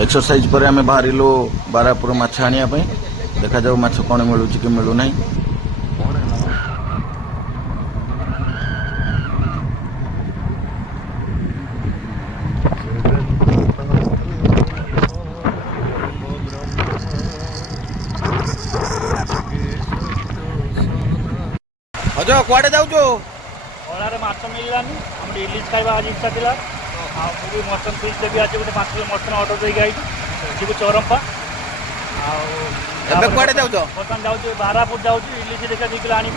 Exercise पर आम बाहरिलु बारापुर माछ आने देखा जाऊ माछ कौन मिलूँ कि मिलूना। हज कुआडे जाऊचो ओलारे माछ मिललानी हम इलिश खाइबा आज इच्छा थिला आ पूरी मटन पीस देबी आज गोटे 5 किलो मटन ऑर्डर देई आई जीव चौरंपा आ एबे कुआडे जाऊचो बर्तमान जाऊँ बारापुर जाऊँ इलिश देखा 2 किलो आनी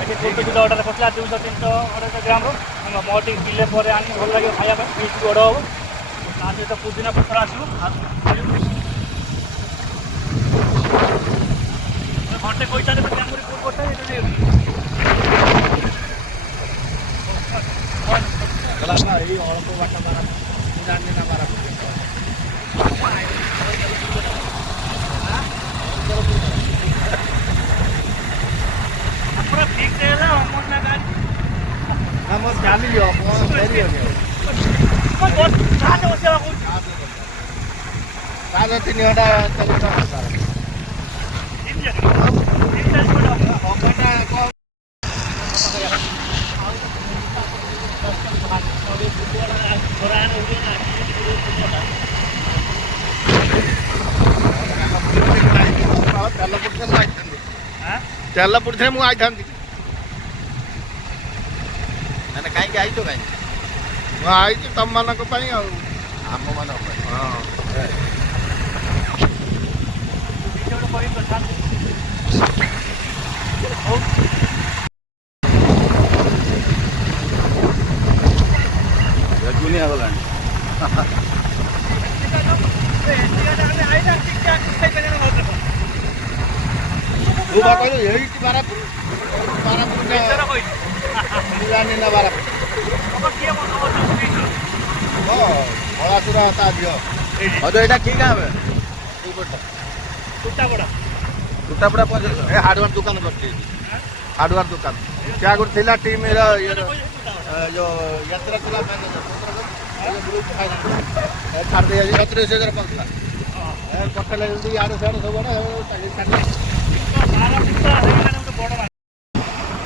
एटी छोटे छोटे ऑर्डर करला 200 300 250 ग्राम रो हम मोटी किले पर आनी भल लागे खाया पीस बड़ हो आ से तो पुदीना पत्र आसो घंटे पैसा देबे कैमरे पूर करता अल्प बाट मारा जाने ना मारा पूरा ठीक है ना हम ना गाड़ी हम जानी लियो कौन फेरी हो गया बहुत चाहते हो से कुछ काले 3 घंटा चलता है सारा 3 घंटा तेल पड़े मुझे आई कहीं आई तो कहीं आई तुम मान आम मान दुनिया गला तू बात यही बारापुर बारापुर ना बारापुर हज यहाँ कि गाँव टूटापड़ा पंचायत हार्डवेयर दुकान करती हार्डवेयर दुकान क्या गोटे थी टीम जो यात्रा चला छाड़ दे 37,000 पड़ता पठेल इे सियाड़े सब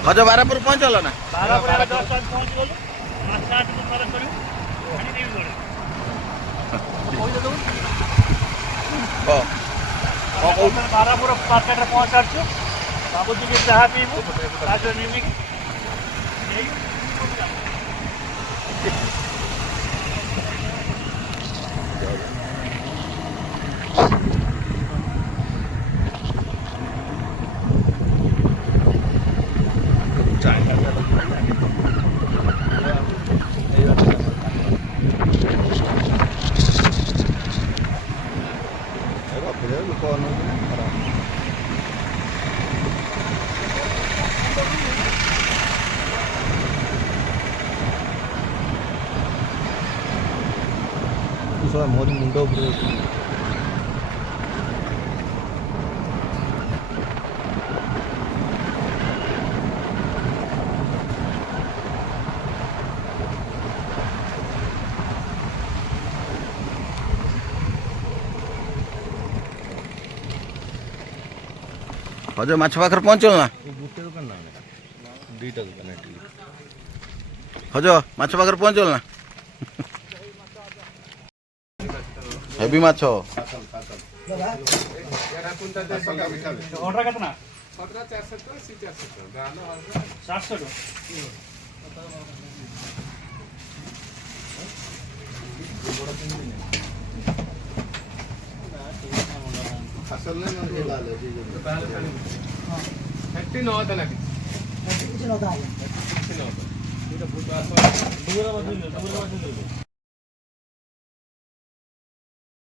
हज बारापुर पहुँचल ना बारापुर मार्केट में पहुँच सारी बाबूजी के चाह पीबू मोरी मुंड हज माछ पाखर पहुँचल ना गोटे दुकान ना दुईटा दुकान हज माछ पाखर पहुँचल ना हेवी माछ ऑर्डर कितना 700 टका